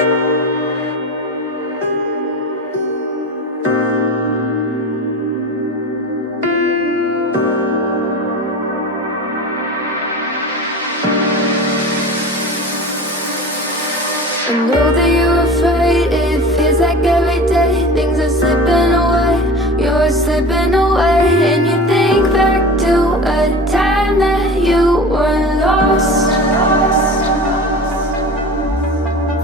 I know that you're afraid, it feels like every day things are slipping away, you're slipping away. And you think back to a time that you were lost.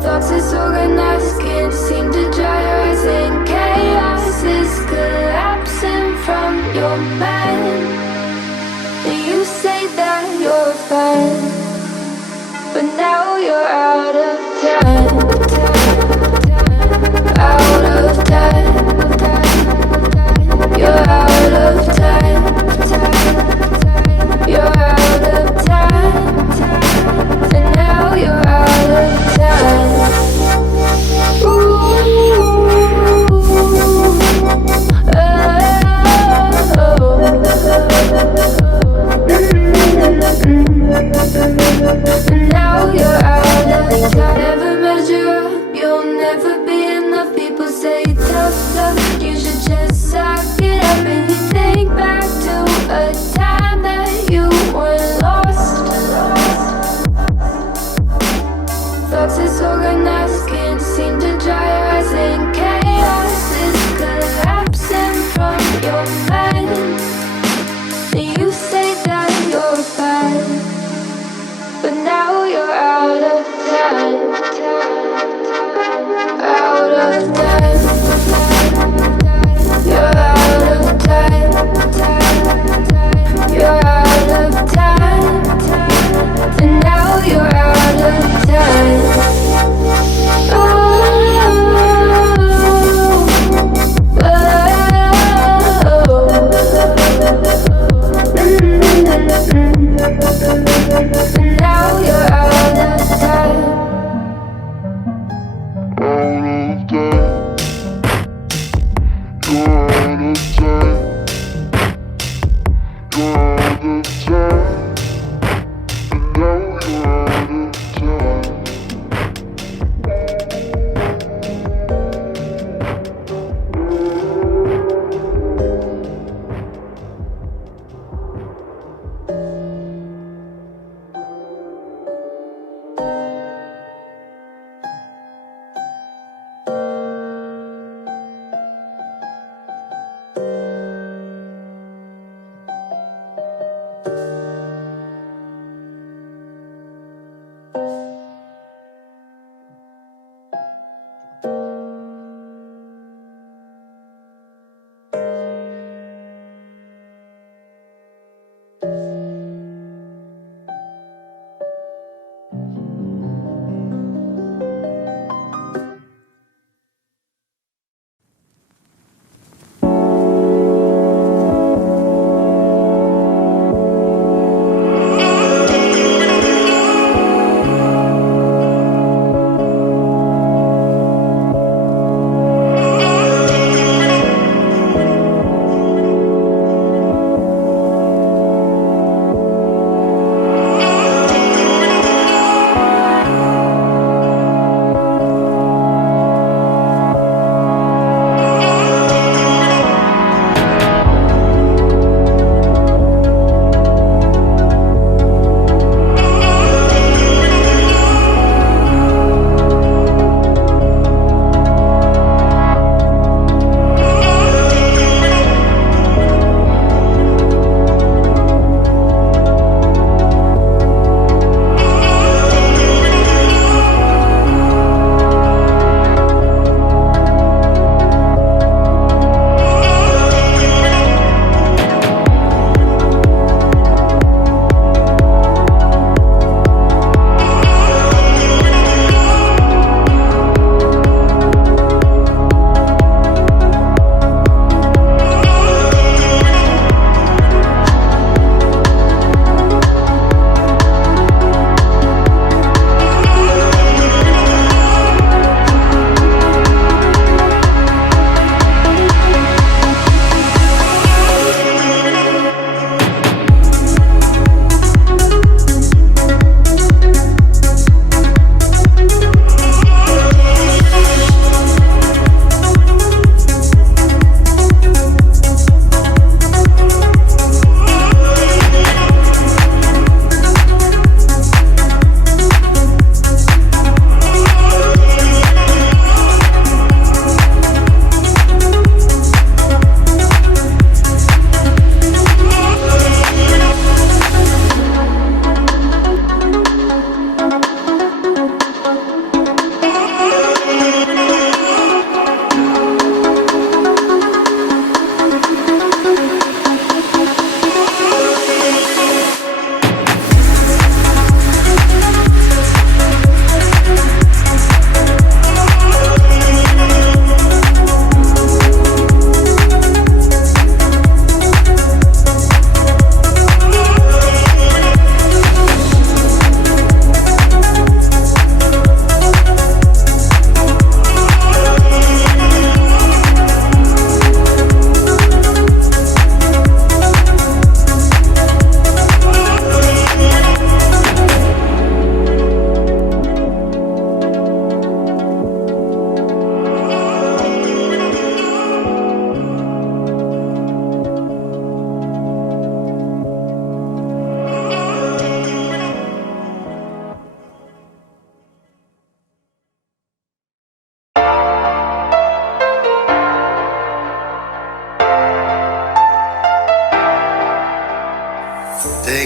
Thoughts disorganized, can't seem to dry your eyes, and chaos is collapsing from your mind. And you say that you're fine, but now you're out of time, out of time. You're out of time, you're out of time, and now you're out of time. Ooh, oh, oh.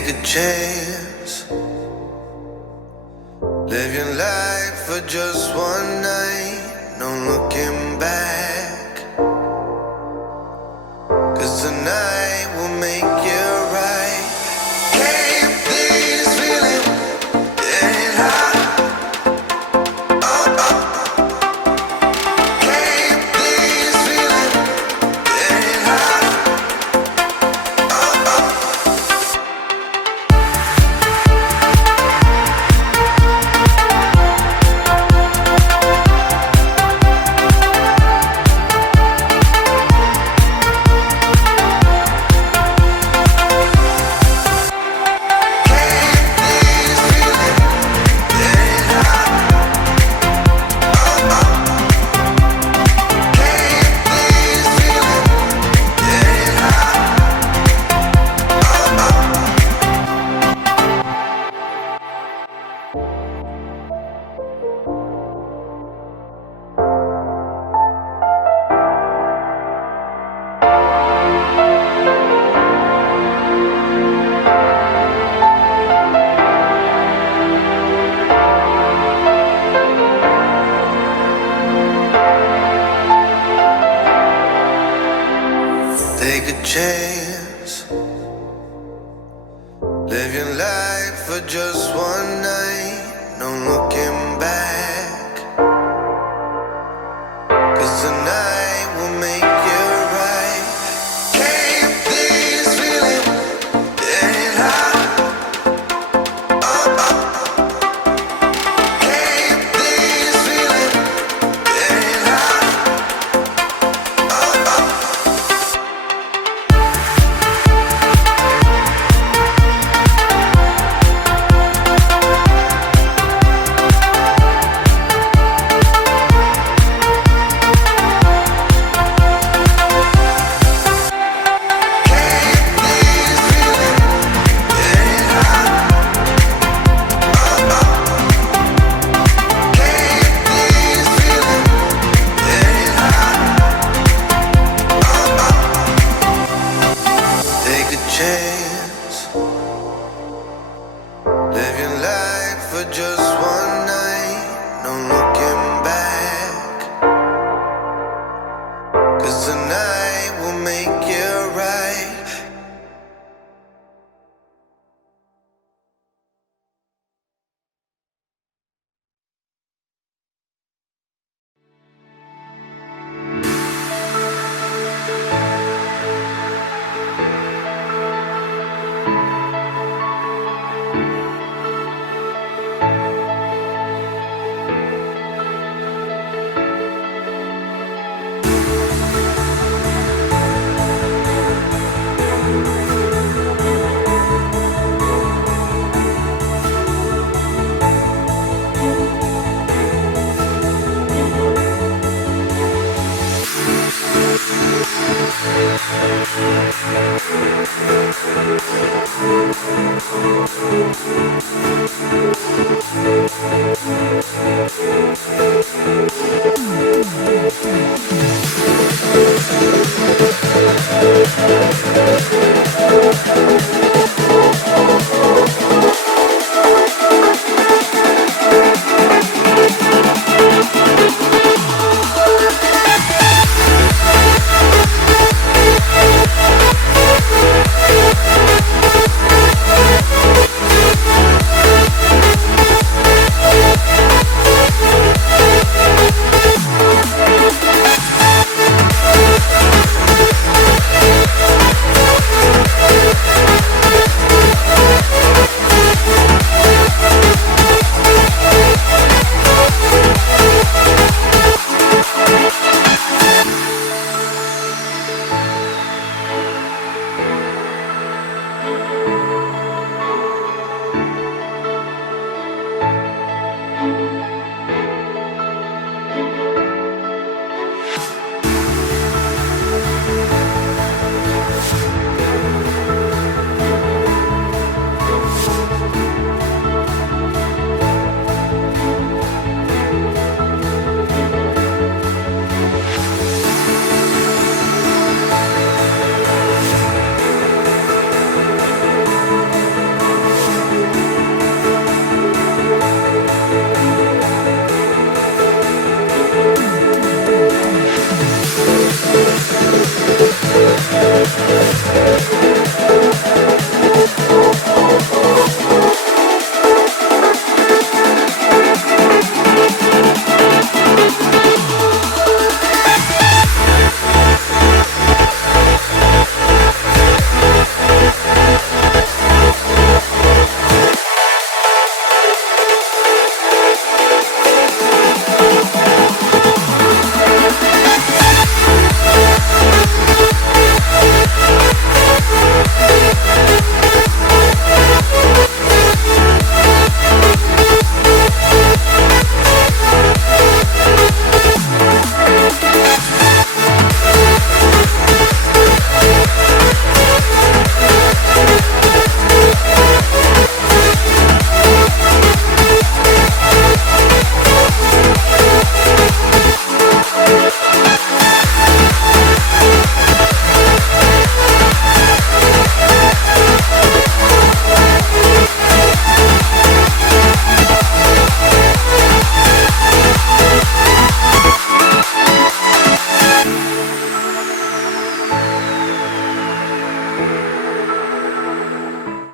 Take a chance. Live your life for just one night. No looking back. 'Cause tonight will make you right. Can't this feeling get high? Oh, oh. Can't this feeling get high? Oh, oh. Take a chance. Live your life for just one night. No looking back. 'Cause tonight will make you right. Can't this feeling get high? Oh, oh. Can't this feeling get high? Oh, oh.